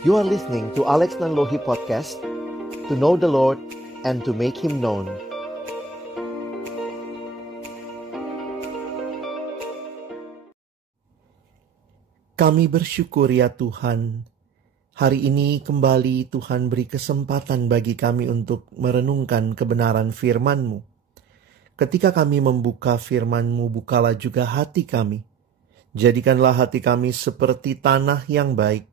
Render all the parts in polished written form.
You are listening to Alex Nanlohi Podcast, to know the Lord and to make Him known. Kami bersyukur ya Tuhan, hari ini kembali Tuhan beri kesempatan bagi kami untuk merenungkan kebenaran firman-Mu. Ketika kami membuka firman-Mu, bukalah juga hati kami. Jadikanlah hati kami seperti tanah yang baik,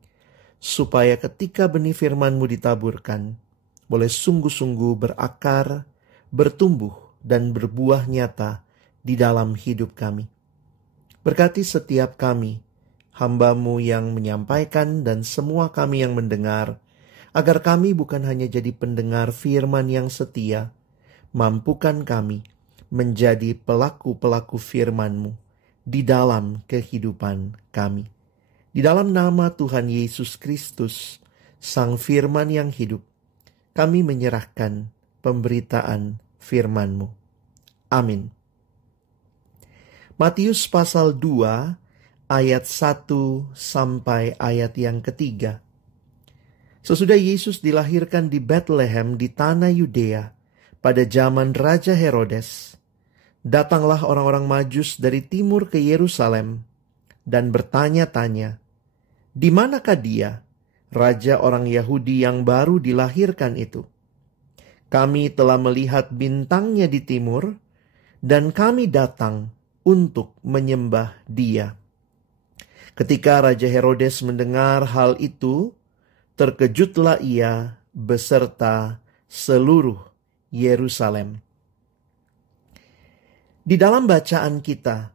supaya ketika benih firman-Mu ditaburkan, boleh sungguh-sungguh berakar, bertumbuh, dan berbuah nyata di dalam hidup kami. Berkati setiap kami, hamba-Mu yang menyampaikan dan semua kami yang mendengar, agar kami bukan hanya jadi pendengar firman yang setia, mampukan kami menjadi pelaku-pelaku firman-Mu di dalam kehidupan kami. Di dalam nama Tuhan Yesus Kristus, Sang Firman yang hidup, kami menyerahkan pemberitaan firman-Mu. Amin. Matius pasal 2 ayat 1 sampai ayat yang ketiga. Sesudah Yesus dilahirkan di Bethlehem di tanah Yudea pada zaman Raja Herodes, datanglah orang-orang Majus dari timur ke Yerusalem dan bertanya-tanya, "Di manakah dia, raja orang Yahudi yang baru dilahirkan itu? Kami telah melihat bintangnya di timur, dan kami datang untuk menyembah dia." Ketika Raja Herodes mendengar hal itu, terkejutlah ia beserta seluruh Yerusalem. Di dalam bacaan kita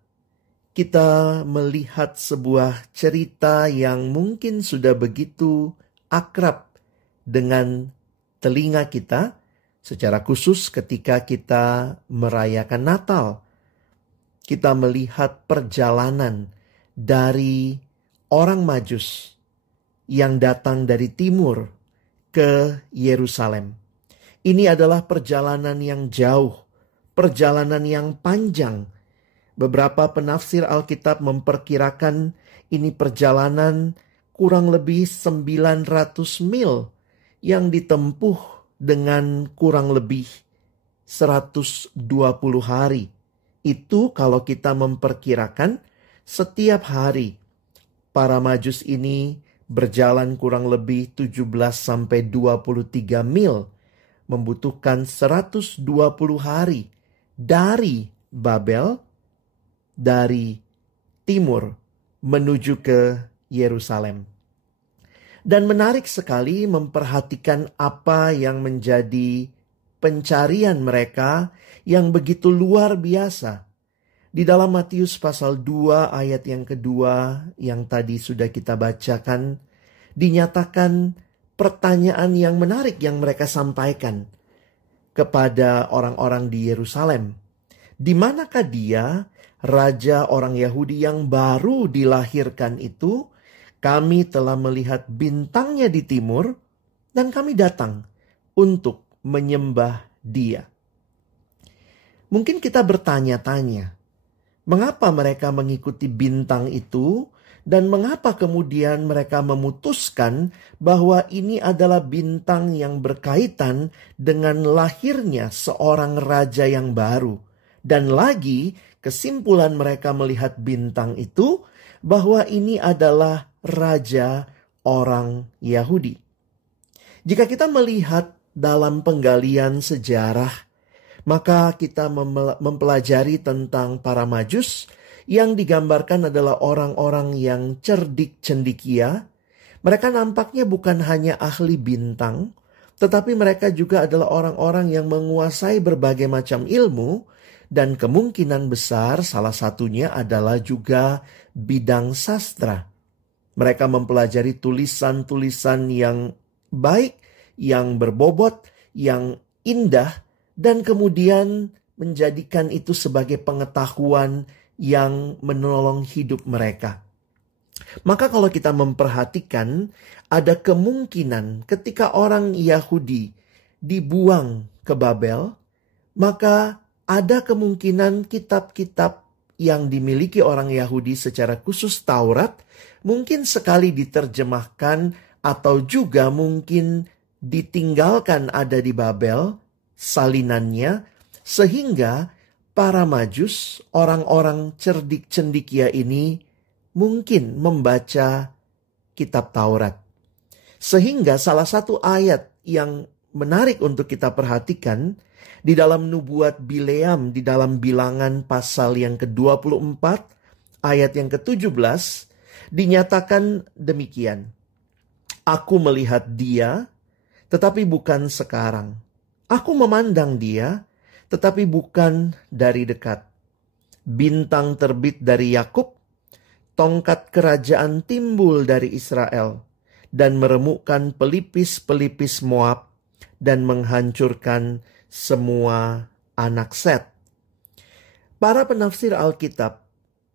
melihat sebuah cerita yang mungkin sudah begitu akrab dengan telinga kita, secara khusus ketika kita merayakan Natal. Kita melihat perjalanan dari orang Majus yang datang dari timur ke Yerusalem. Ini adalah perjalanan yang jauh, perjalanan yang panjang. Beberapa penafsir Alkitab memperkirakan ini perjalanan kurang lebih 900 mil yang ditempuh dengan kurang lebih 120 hari. Itu kalau kita memperkirakan setiap hari para Majus ini berjalan kurang lebih 17 sampai 23 mil, membutuhkan 120 hari dari Babel, dari timur menuju ke Yerusalem. Dan menarik sekali memperhatikan apa yang menjadi pencarian mereka yang begitu luar biasa. Di dalam Matius pasal 2 ayat yang kedua yang tadi sudah kita bacakan, dinyatakan pertanyaan yang menarik yang mereka sampaikan kepada orang-orang di Yerusalem. Di manakah dia, raja orang Yahudi yang baru dilahirkan itu? Kami telah melihat bintangnya di timur dan kami datang untuk menyembah dia. Mungkin kita bertanya-tanya, mengapa mereka mengikuti bintang itu dan mengapa kemudian mereka memutuskan bahwa ini adalah bintang yang berkaitan dengan lahirnya seorang raja yang baru. Dan lagi kesimpulan mereka melihat bintang itu bahwa ini adalah raja orang Yahudi. Jika kita melihat dalam penggalian sejarah, maka kita mempelajari tentang para Majus yang digambarkan adalah orang-orang yang cerdik cendekia. Mereka nampaknya bukan hanya ahli bintang, tetapi mereka juga adalah orang-orang yang menguasai berbagai macam ilmu, dan kemungkinan besar salah satunya adalah juga bidang sastra. Mereka mempelajari tulisan-tulisan yang baik, yang berbobot, yang indah, dan kemudian menjadikan itu sebagai pengetahuan yang menolong hidup mereka. Maka kalau kita memperhatikan, ada kemungkinan ketika orang Yahudi dibuang ke Babel, maka ada kemungkinan kitab-kitab yang dimiliki orang Yahudi secara khusus Taurat mungkin sekali diterjemahkan atau juga mungkin ditinggalkan ada di Babel salinannya, sehingga para Majus, orang-orang cerdik cendekia ini mungkin membaca kitab Taurat. Sehingga salah satu ayat yang menarik untuk kita perhatikan di dalam nubuat Bileam, di dalam Bilangan pasal yang ke-24 ayat yang ke-17 dinyatakan demikian. Aku melihat dia, tetapi bukan sekarang. Aku memandang dia, tetapi bukan dari dekat. Bintang terbit dari Yakub, tongkat kerajaan timbul dari Israel, dan meremukkan pelipis-pelipis Moab, dan menghancurkan semua anak Set. Para penafsir Alkitab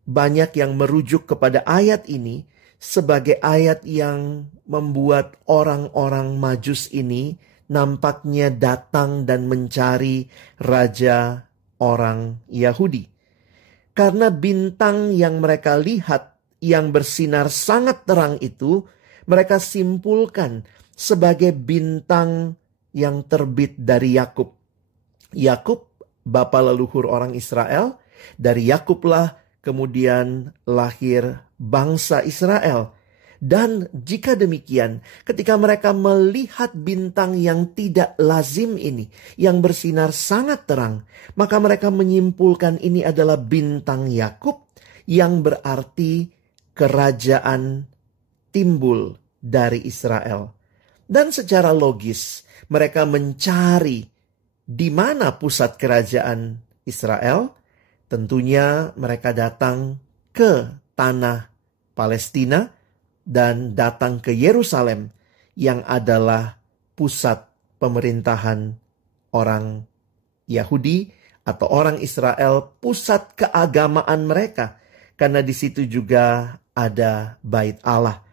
banyak yang merujuk kepada ayat ini sebagai ayat yang membuat orang-orang Majus ini nampaknya datang dan mencari raja orang Yahudi. Karena bintang yang mereka lihat yang bersinar sangat terang itu, mereka simpulkan sebagai bintang yang terbit dari Yakub. Yakub, bapa leluhur orang Israel. Dari Yakublah kemudian lahir bangsa Israel. Dan jika demikian, ketika mereka melihat bintang yang tidak lazim ini, yang bersinar sangat terang, maka mereka menyimpulkan ini adalah bintang Yakub, yang berarti kerajaan timbul dari Israel. Dan secara logis, mereka mencari di mana pusat kerajaan Israel. Tentunya mereka datang ke tanah Palestina dan datang ke Yerusalem yang adalah pusat pemerintahan orang Yahudi atau orang Israel, pusat keagamaan mereka, karena di situ juga ada Bait Allah.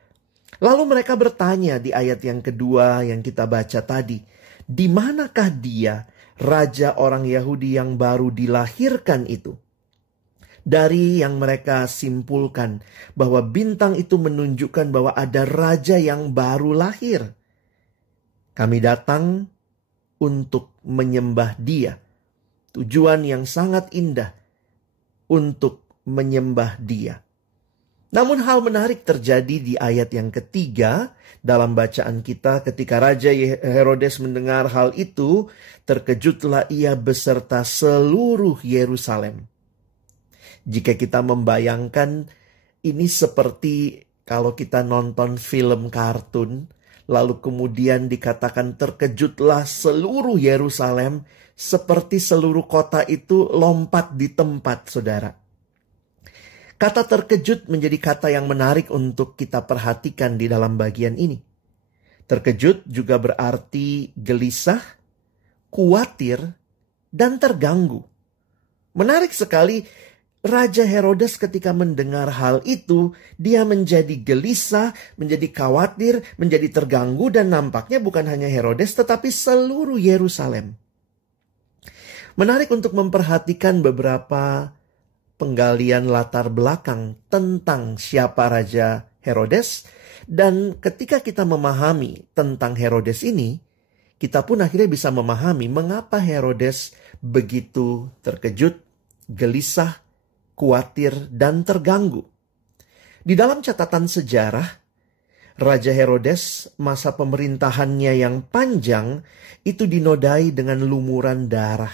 Lalu mereka bertanya di ayat yang kedua yang kita baca tadi, di manakah dia, raja orang Yahudi yang baru dilahirkan itu? Dari yang mereka simpulkan bahwa bintang itu menunjukkan bahwa ada raja yang baru lahir. Kami datang untuk menyembah dia. Tujuan yang sangat indah untuk menyembah dia. Namun hal menarik terjadi di ayat yang ketiga dalam bacaan kita. Ketika Raja Herodes mendengar hal itu, terkejutlah ia beserta seluruh Yerusalem. Jika kita membayangkan, ini seperti kalau kita nonton film kartun, lalu kemudian dikatakan terkejutlah seluruh Yerusalem, seperti seluruh kota itu lompat di tempat, saudara. Kata terkejut menjadi kata yang menarik untuk kita perhatikan di dalam bagian ini. Terkejut juga berarti gelisah, khawatir, dan terganggu. Menarik sekali, Raja Herodes ketika mendengar hal itu, dia menjadi gelisah, menjadi khawatir, menjadi terganggu, dan nampaknya bukan hanya Herodes tetapi seluruh Yerusalem. Menarik untuk memperhatikan beberapa penggalian latar belakang tentang siapa Raja Herodes, dan ketika kita memahami tentang Herodes ini, kita pun akhirnya bisa memahami mengapa Herodes begitu terkejut, gelisah, khawatir, dan terganggu. Di dalam catatan sejarah, Raja Herodes masa pemerintahannya yang panjang itu dinodai dengan lumuran darah.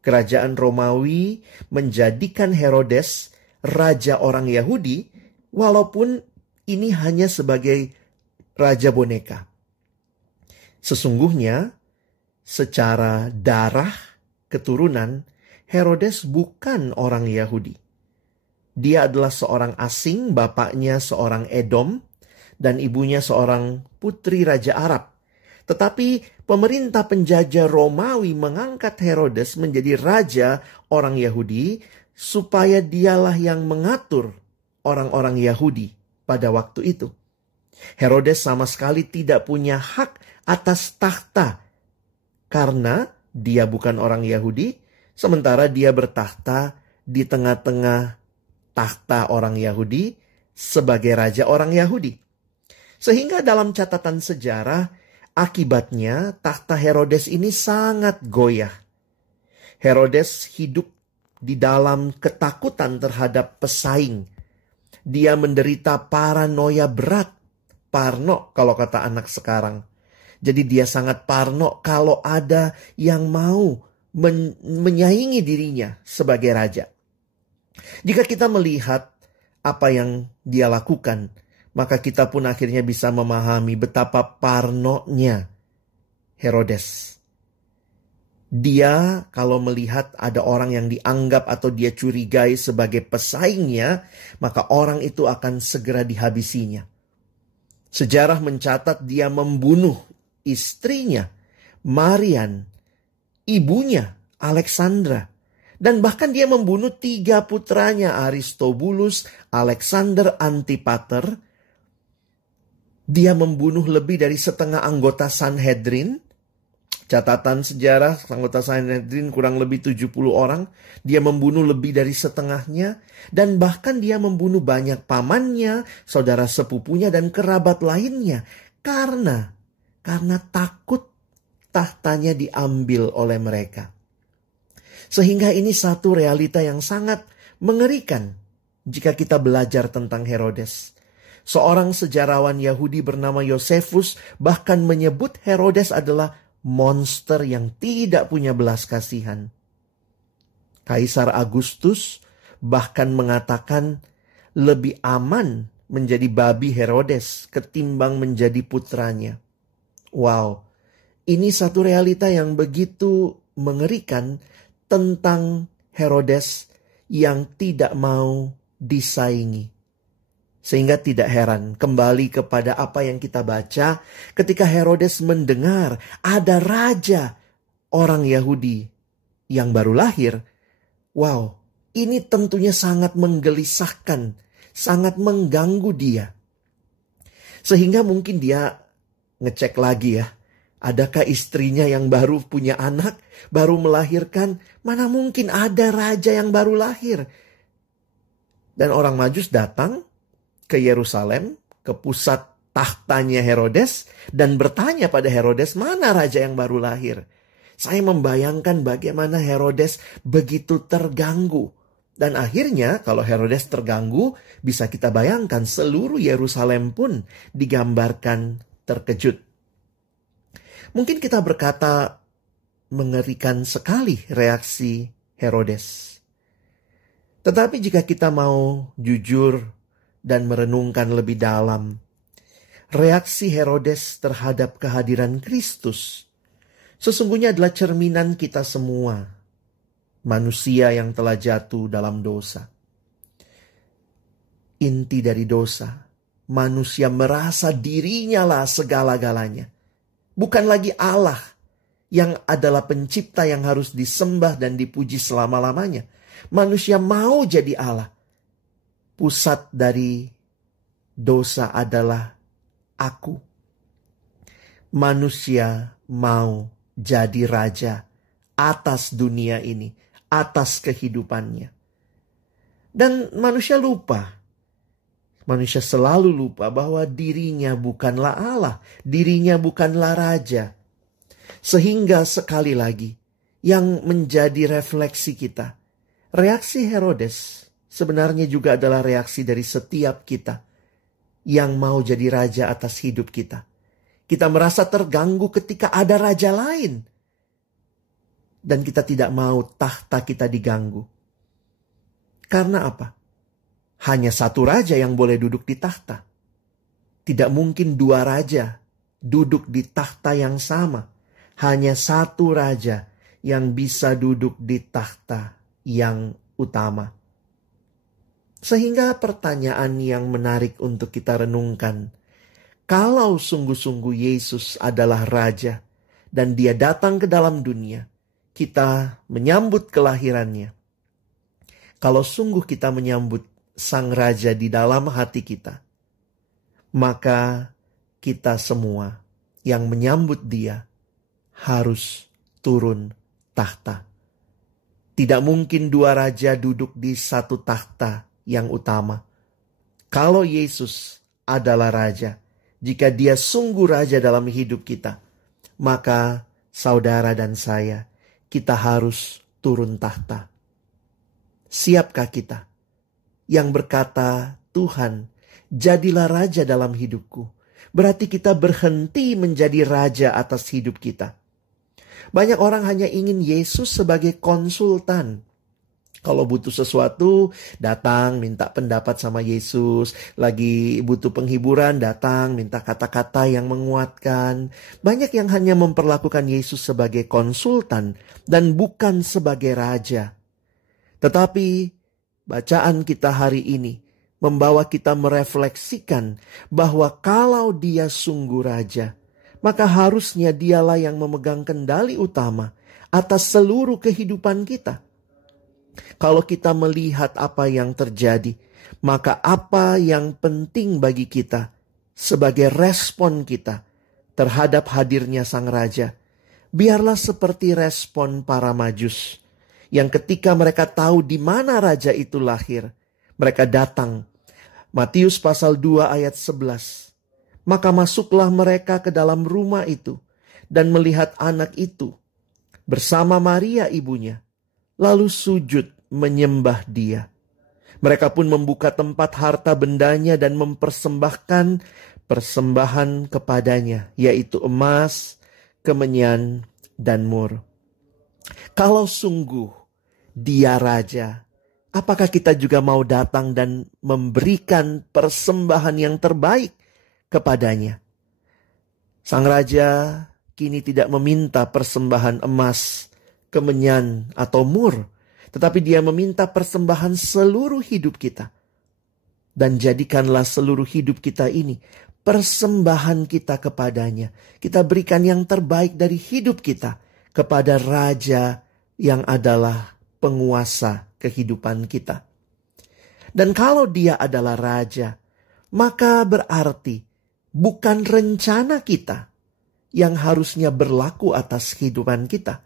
Kerajaan Romawi menjadikan Herodes raja orang Yahudi, walaupun ini hanya sebagai raja boneka. Sesungguhnya, secara darah keturunan, Herodes bukan orang Yahudi. Dia adalah seorang asing, bapaknya seorang Edom, dan ibunya seorang putri Raja Arab. Tetapi pemerintah penjajah Romawi mengangkat Herodes menjadi raja orang Yahudi, supaya dialah yang mengatur orang-orang Yahudi pada waktu itu. Herodes sama sekali tidak punya hak atas tahta, karena dia bukan orang Yahudi, sementara dia bertahta di tengah-tengah tahta orang Yahudi sebagai raja orang Yahudi. Sehingga dalam catatan sejarah, akibatnya tahta Herodes ini sangat goyah. Herodes hidup di dalam ketakutan terhadap pesaing. Dia menderita paranoia berat. Parno kalau kata anak sekarang. Jadi dia sangat parno kalau ada yang mau menyaingi dirinya sebagai raja. Jika kita melihat apa yang dia lakukan, maka kita pun akhirnya bisa memahami betapa parnonya Herodes. Dia kalau melihat ada orang yang dianggap atau dia curigai sebagai pesaingnya, maka orang itu akan segera dihabisinya. Sejarah mencatat dia membunuh istrinya, Marian, ibunya, Alexandra. Dan bahkan dia membunuh 3 putranya, Aristobulus, Alexander, Antipater. Dia membunuh lebih dari setengah anggota Sanhedrin. Catatan sejarah, anggota Sanhedrin kurang lebih 70 orang. Dia membunuh lebih dari setengahnya. Dan bahkan dia membunuh banyak pamannya, saudara sepupunya, dan kerabat lainnya. Karena takut tahtanya diambil oleh mereka. Sehingga ini satu realita yang sangat mengerikan jika kita belajar tentang Herodes. Seorang sejarawan Yahudi bernama Yosefus bahkan menyebut Herodes adalah monster yang tidak punya belas kasihan. Kaisar Agustus bahkan mengatakan lebih aman menjadi babi Herodes ketimbang menjadi putranya. Wow, ini satu realita yang begitu mengerikan tentang Herodes yang tidak mau disaingi. Sehingga tidak heran kembali kepada apa yang kita baca ketika Herodes mendengar ada raja orang Yahudi yang baru lahir. Wow, ini tentunya sangat menggelisahkan, sangat mengganggu dia. Sehingga mungkin dia ngecek lagi ya. Adakah istrinya yang baru punya anak, baru melahirkan? Mana mungkin ada raja yang baru lahir. Dan orang Majus datang ke Yerusalem, ke pusat tahtanya Herodes, dan bertanya pada Herodes, mana raja yang baru lahir? Saya membayangkan bagaimana Herodes begitu terganggu. Dan akhirnya kalau Herodes terganggu, bisa kita bayangkan seluruh Yerusalem pun digambarkan terkejut. Mungkin kita berkata, mengerikan sekali reaksi Herodes. Tetapi jika kita mau jujur dan merenungkan lebih dalam, reaksi Herodes terhadap kehadiran Kristus sesungguhnya adalah cerminan kita semua, manusia yang telah jatuh dalam dosa. Inti dari dosa, manusia merasa dirinya lah segala-galanya. Bukan lagi Allah yang adalah pencipta yang harus disembah dan dipuji selama-lamanya. Manusia mau jadi Allah. Pusat dari dosa adalah aku. Manusia mau jadi raja atas dunia ini, atas kehidupannya. Dan manusia lupa. Manusia selalu lupa bahwa dirinya bukanlah Allah, dirinya bukanlah raja. Sehingga sekali lagi yang menjadi refleksi kita, reaksi Herodes sebenarnya juga adalah reaksi dari setiap kita yang mau jadi raja atas hidup kita. Kita merasa terganggu ketika ada raja lain. Dan kita tidak mau tahta kita diganggu. Karena apa? Hanya satu raja yang boleh duduk di tahta. Tidak mungkin 2 raja duduk di tahta yang sama. Hanya satu raja yang bisa duduk di tahta yang utama. Sehingga pertanyaan yang menarik untuk kita renungkan, kalau sungguh-sungguh Yesus adalah Raja dan Dia datang ke dalam dunia, kita menyambut kelahirannya. Kalau sungguh kita menyambut Sang Raja di dalam hati kita, maka kita semua yang menyambut Dia harus turun tahta. Tidak mungkin 2 raja duduk di satu tahta yang utama. Kalau Yesus adalah Raja, jika Dia sungguh Raja dalam hidup kita, maka saudara dan saya, kita harus turun tahta. Siapkah kita yang berkata, Tuhan, jadilah Raja dalam hidupku? Berarti kita berhenti menjadi Raja atas hidup kita. Banyak orang hanya ingin Yesus sebagai konsultan. Kalau butuh sesuatu, datang minta pendapat sama Yesus. Lagi butuh penghiburan, datang minta kata-kata yang menguatkan. Banyak yang hanya memperlakukan Yesus sebagai konsultan dan bukan sebagai Raja. Tetapi bacaan kita hari ini membawa kita merefleksikan bahwa kalau Dia sungguh Raja, maka harusnya Dialah yang memegang kendali utama atas seluruh kehidupan kita. Kalau kita melihat apa yang terjadi, maka apa yang penting bagi kita sebagai respon kita terhadap hadirnya Sang Raja, biarlah seperti respon para Majus yang ketika mereka tahu di mana Raja itu lahir, mereka datang. Matius pasal 2 ayat 11. Maka masuklah mereka ke dalam rumah itu dan melihat anak itu bersama Maria ibunya, lalu sujud menyembah Dia. Mereka pun membuka tempat harta bendanya dan mempersembahkan persembahan kepadanya, yaitu emas, kemenyan, dan mur. Kalau sungguh Dia Raja, apakah kita juga mau datang dan memberikan persembahan yang terbaik kepadanya? Sang Raja kini tidak meminta persembahan emas, kemenyan, atau mur, tetapi Dia meminta persembahan seluruh hidup kita. Dan jadikanlah seluruh hidup kita ini persembahan kita kepadanya. Kita berikan yang terbaik dari hidup kita kepada Raja yang adalah penguasa kehidupan kita. Dan kalau Dia adalah Raja, maka berarti bukan rencana kita yang harusnya berlaku atas kehidupan kita.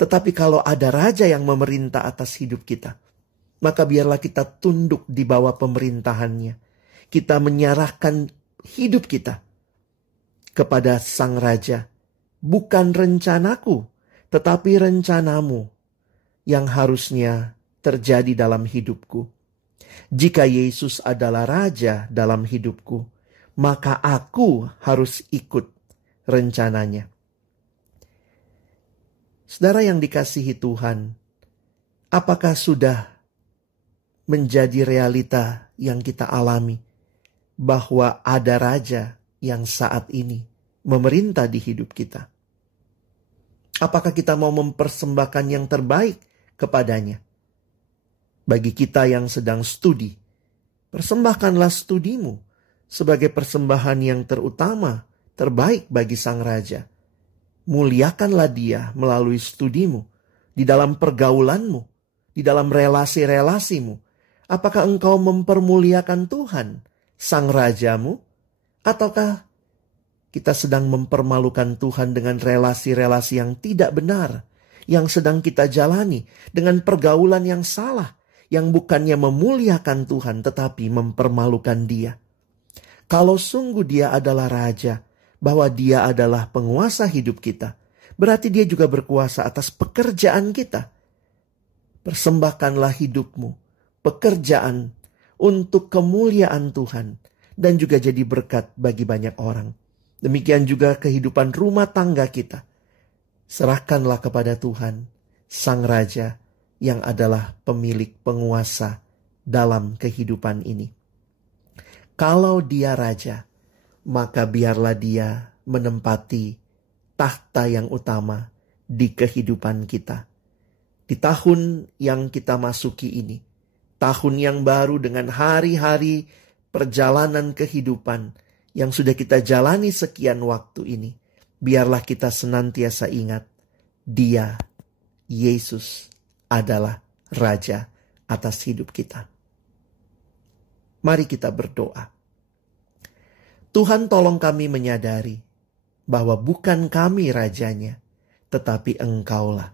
Tetapi kalau ada Raja yang memerintah atas hidup kita, maka biarlah kita tunduk di bawah pemerintahannya. Kita menyerahkan hidup kita kepada Sang Raja. Bukan rencanaku, tetapi rencanamu yang harusnya terjadi dalam hidupku. Jika Yesus adalah Raja dalam hidupku, maka aku harus ikut rencananya. Saudara yang dikasihi Tuhan, apakah sudah menjadi realita yang kita alami bahwa ada Raja yang saat ini memerintah di hidup kita? Apakah kita mau mempersembahkan yang terbaik kepadanya? Bagi kita yang sedang studi, persembahkanlah studimu sebagai persembahan yang terutama, terbaik bagi Sang Raja. Muliakanlah Dia melalui studimu, di dalam pergaulanmu, di dalam relasi-relasimu. Apakah engkau mempermuliakan Tuhan, Sang Rajamu? Ataukah kita sedang mempermalukan Tuhan dengan relasi-relasi yang tidak benar, yang sedang kita jalani dengan pergaulan yang salah, yang bukannya memuliakan Tuhan tetapi mempermalukan Dia? Kalau sungguh Dia adalah Raja, bahwa Dia adalah penguasa hidup kita, berarti Dia juga berkuasa atas pekerjaan kita. Persembahkanlah hidupmu, pekerjaan untuk kemuliaan Tuhan, dan juga jadi berkat bagi banyak orang. Demikian juga kehidupan rumah tangga kita. Serahkanlah kepada Tuhan, Sang Raja yang adalah pemilik penguasa dalam kehidupan ini. Kalau Dia Raja, maka biarlah Dia menempati tahta yang utama di kehidupan kita. Di tahun yang kita masuki ini, tahun yang baru dengan hari-hari perjalanan kehidupan yang sudah kita jalani sekian waktu ini, biarlah kita senantiasa ingat, Dia, Yesus, adalah Raja atas hidup kita. Mari kita berdoa. Tuhan, tolong kami menyadari bahwa bukan kami Rajanya, tetapi Engkaulah,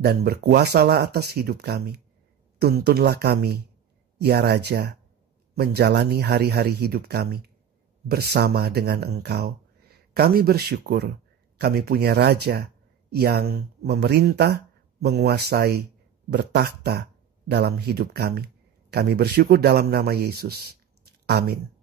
dan berkuasalah atas hidup kami. Tuntunlah kami, ya Raja, menjalani hari-hari hidup kami bersama dengan Engkau. Kami bersyukur kami punya Raja yang memerintah, menguasai, bertakhta dalam hidup kami. Kami bersyukur dalam nama Yesus. Amin.